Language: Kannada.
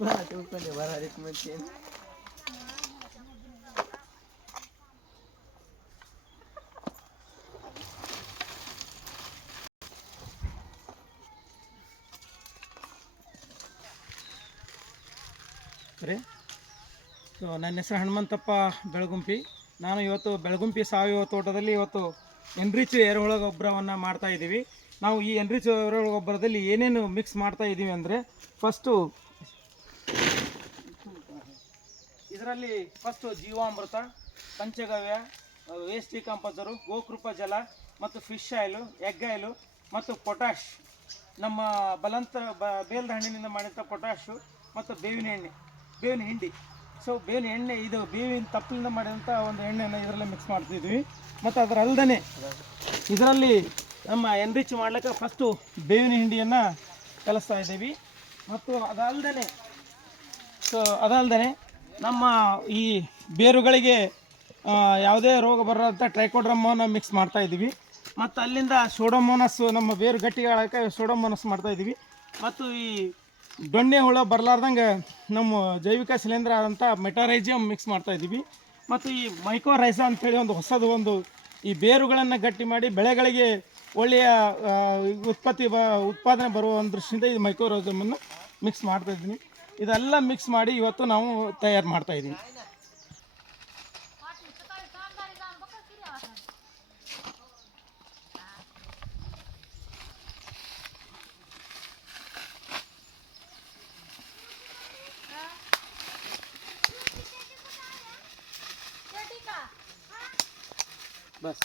ತಿಳ್ಕೊಂಡೆ ಬರೋದಕ್ಕೆ ಮುಂಚೆ ರೀ. ಸೊ ನನ್ನ ಹೆಸರು ಹನುಮಂತಪ್ಪ ಬೆಳಗುಂಪಿ. ನಾನು ಇವತ್ತು ಬೆಳಗುಂಪಿ ಸಾವಯವ ತೋಟದಲ್ಲಿ ಇವತ್ತು ಎನ್ರಿಚ್ ಎರೆಹುಳ ಗೊಬ್ಬರವನ್ನು ಮಾಡ್ತಾಯಿದ್ದೀವಿ. ನಾವು ಈ ಎನ್ರಿಚ್ ಎರೆಹುಳ ಗೊಬ್ಬರದಲ್ಲಿ ಏನೇನು ಮಿಕ್ಸ್ ಮಾಡ್ತಾಯಿದ್ದೀವಿ ಅಂದರೆ, ಫಸ್ಟು ಇದರಲ್ಲಿ ಜೀವಾಮೃತ, ಪಂಚಗವ್ಯ, ವೇಸ್ಟ್ ಡಿಕಂಪೋಸರು, ಗೋಕೃಪ ಜಲ ಮತ್ತು ಫಿಶ್ ಆಯಿಲು, ಎಗ್ ಆಯಿಲು ಮತ್ತು ಪೊಟ್ಯಾಶ್, ನಮ್ಮ ಬೇಲ್ದ ಹಣ್ಣಿನಿಂದ ಮಾಡಿದಂಥ ಪೊಟ್ಯಾಶು ಮತ್ತು ಬೇವಿನ ಹಿಂಡಿ. ಸೊ ಬೇವಿನ ಎಣ್ಣೆ, ಇದು ಬೇವಿನ ತಪ್ಪಲಿಂದ ಮಾಡಿದಂಥ ಒಂದು ಎಣ್ಣೆಯನ್ನು ಇದರಲ್ಲಿ ಮಿಕ್ಸ್ ಮಾಡ್ತಿದ್ವಿ. ಮತ್ತು ಅದರಲ್ಲದೆ ಇದರಲ್ಲಿ ನಮ್ಮ ಎನ್ರಿಚ್ ಮಾಡ್ಲಿಕ್ಕೆ ಫಸ್ಟು ಬೇವಿನ ಹಿಂಡಿಯನ್ನು ಕಲಿಸ್ತಾ ಇದ್ದೀವಿ. ಮತ್ತು ಅದಲ್ಲದೆ ನಮ್ಮ ಈ ಬೇರುಗಳಿಗೆ ಯಾವುದೇ ರೋಗ ಬರೋಂಥ ಟ್ರೈಕೋಡ್ರಮವನ್ನು ಮಿಕ್ಸ್ ಮಾಡ್ತಾಯಿದ್ದೀವಿ. ಮತ್ತು ಅಲ್ಲಿಂದ ಸೋಡೋಮೋನಸ್, ನಮ್ಮ ಬೇರು ಗಟ್ಟಿಗಳಕ್ಕೆ ಸೋಡೋಮೋನಸ್ ಮಾಡ್ತಾಯಿದ್ದೀವಿ. ಮತ್ತು ಈ ದೊಣ್ಣೆ ಹುಳ ಬರಲಾರ್ದಂಗೆ ನಮ್ಮ ಜೈವಿಕ ಶಿಲೀಂಧ್ರ ಆದಂಥ ಮೆಟಾರೈಜಿಯಮ್ ಮಿಕ್ಸ್ ಮಾಡ್ತಾಯಿದ್ದೀವಿ. ಮತ್ತು ಈ ಮೈಕೋರೈಸಾ ಅಂಥೇಳಿ ಒಂದು ಈ ಬೇರುಗಳನ್ನು ಗಟ್ಟಿ ಮಾಡಿ ಬೆಳೆಗಳಿಗೆ ಒಳ್ಳೆಯ ಉತ್ಪಾದನೆ ಬರುವ ಒಂದು ದೃಷ್ಟಿಯಿಂದ ಈ ಮೈಕೋರೈಸಮನ್ನು ಮಿಕ್ಸ್ ಮಾಡ್ತಾಯಿದ್ದೀನಿ. ಇದೆಲ್ಲ ಮಿಕ್ಸ್ ಮಾಡಿ ಇವತ್ತು ನಾವು ತಯಾರು ಮಾಡ್ತಾಯಿದ್ದೀವಿ. बस